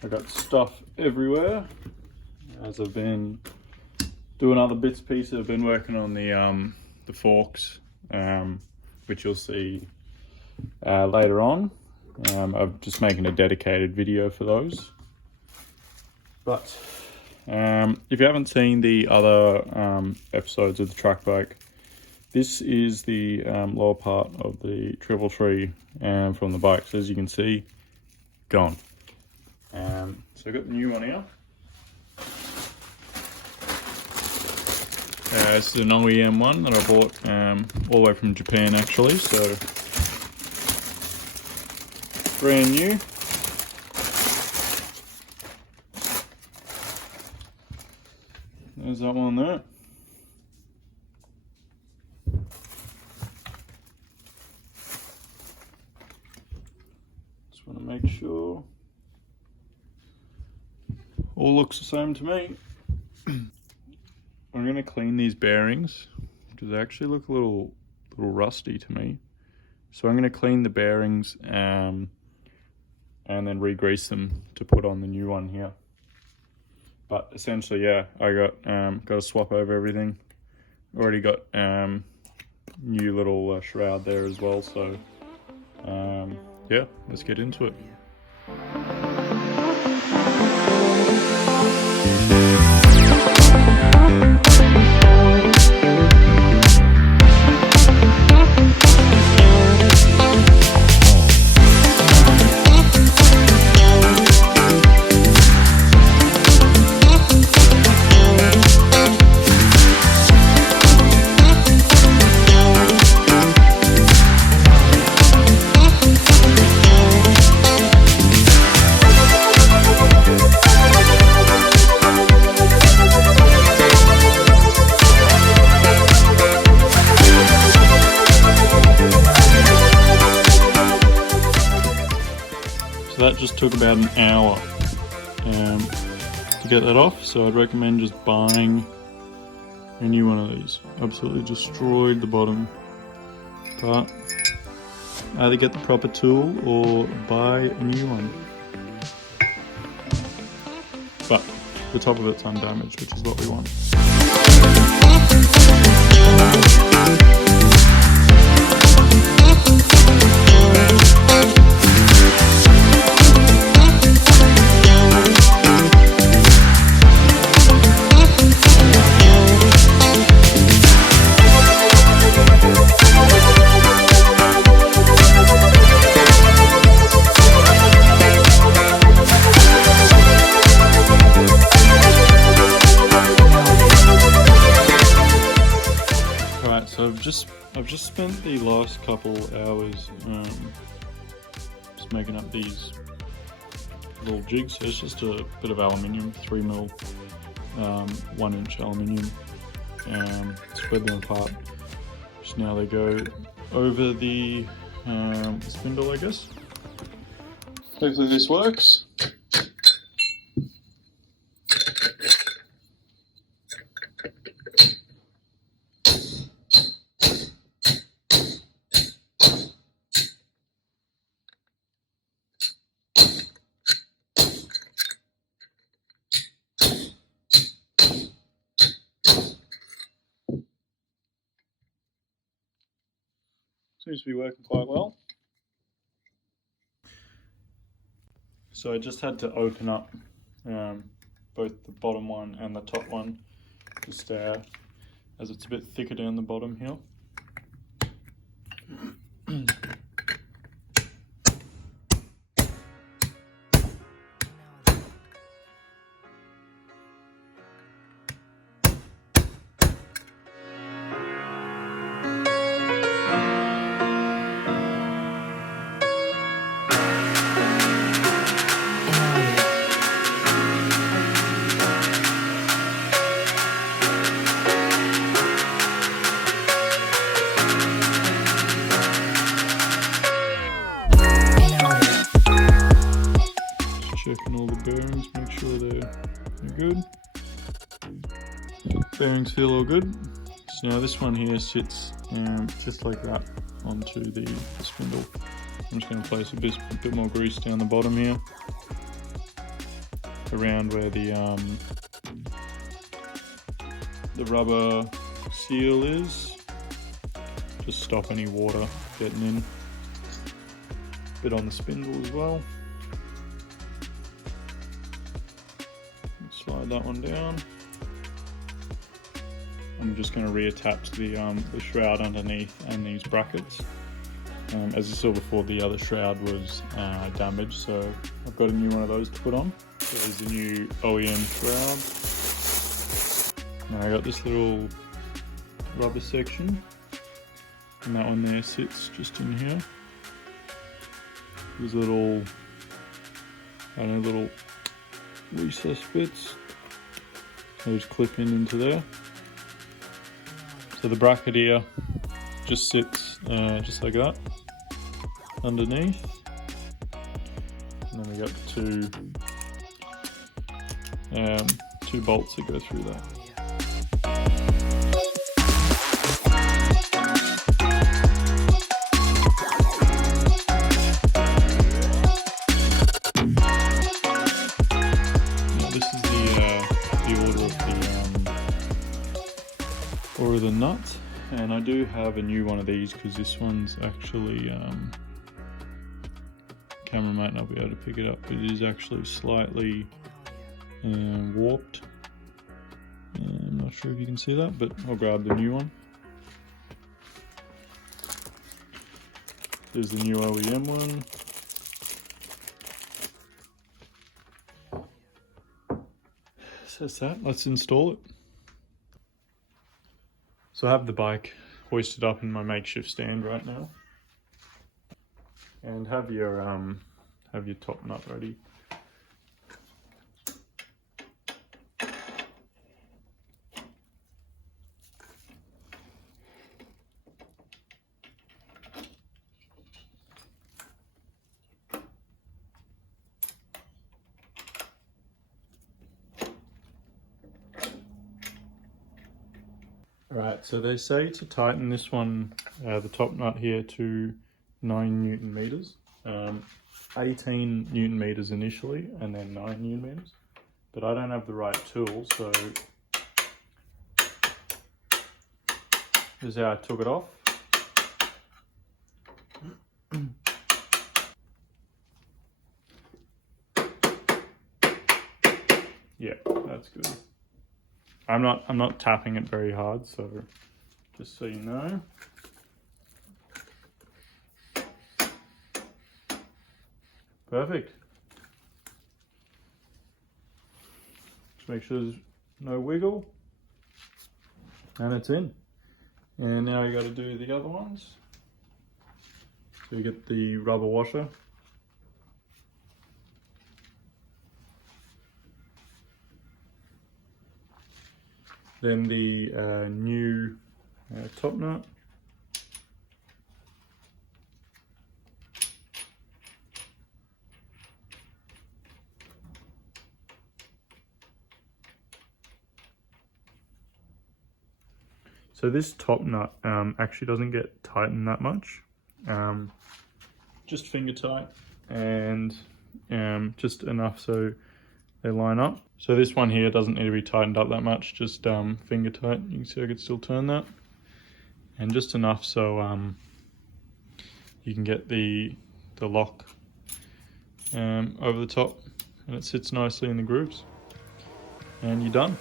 I got stuff everywhere as I've been doing other bits and pieces. I've been working on the forks, which you'll see later on. I'm just making a dedicated video for those. But if you haven't seen the other episodes of the track bike, this is the lower part of the triple tree from the bike. So as you can see, gone. So I've got the new one here. This is an OEM one that I bought all the way from Japan actually, so brand new. There's that one there. Just want to make sure all looks the same to me. I'm going to clean these bearings because they actually look a little rusty to me. So I'm going to clean the bearings and then re-grease them to put on the new one here. But essentially, yeah, I got to swap over everything. Already got new little shroud there as well. So yeah, let's get into it. So that just took about an hour to get that off, so I'd recommend just buying a new one of these. Absolutely destroyed the bottom part. Either get the proper tool or buy a new one. But the top of it's undamaged, which is what we want. I've just spent the last couple hours just making up these little jigs. So it's just a bit of aluminium, 3mm, 1-inch aluminium, spread them apart. Just now they go over the spindle, I guess. Hopefully this works. Seems to be working quite well. So I just had to open up both the bottom one and the top one, just as it's a bit thicker down the bottom here. Checking all the bearings, make sure they're good. Bearings feel all good. So now this one here sits just like that onto the spindle. I'm just going to place a bit more grease down the bottom here. around where the rubber seal is. Just stop any water getting in. Bit on the spindle as well. Slide that one down. I'm just going to reattach the shroud underneath and these brackets. As you saw before, the other shroud was damaged, so I've got a new one of those to put on. So there's the new OEM shroud. Now I got this little rubber section, and that one there sits just in here. There's little recess bits. Those clip into there. So the bracket here just sits just like that underneath, and then we got two bolts that go through that. Or the nut, and I do have a new one of these because this one's actually camera might not be able to pick it up, but it is actually slightly warped. I'm not sure if you can see that, but I'll grab the new one. There's the new OEM one. So that's that. Let's install it. So I have the bike hoisted up in my makeshift stand right now, and have your top nut ready. Right, so they say to tighten this one, the top nut here, to 9 Newton meters, 18 Newton meters initially, and then 9 Newton meters. But I don't have the right tool, so this is how I took it off. Yeah, that's good. I'm not tapping it very hard, so just so you know. Perfect. Just make sure there's no wiggle, and it's in. And now you got to do the other ones. So you get the rubber washer. Then the new top nut. So this top nut actually doesn't get tightened that much. Just finger tight, and just enough so they line up. So this one here doesn't need to be tightened up that much, just finger tight. You can see I could still turn that. And just enough so you can get the lock over the top, and it sits nicely in the grooves. And you're done.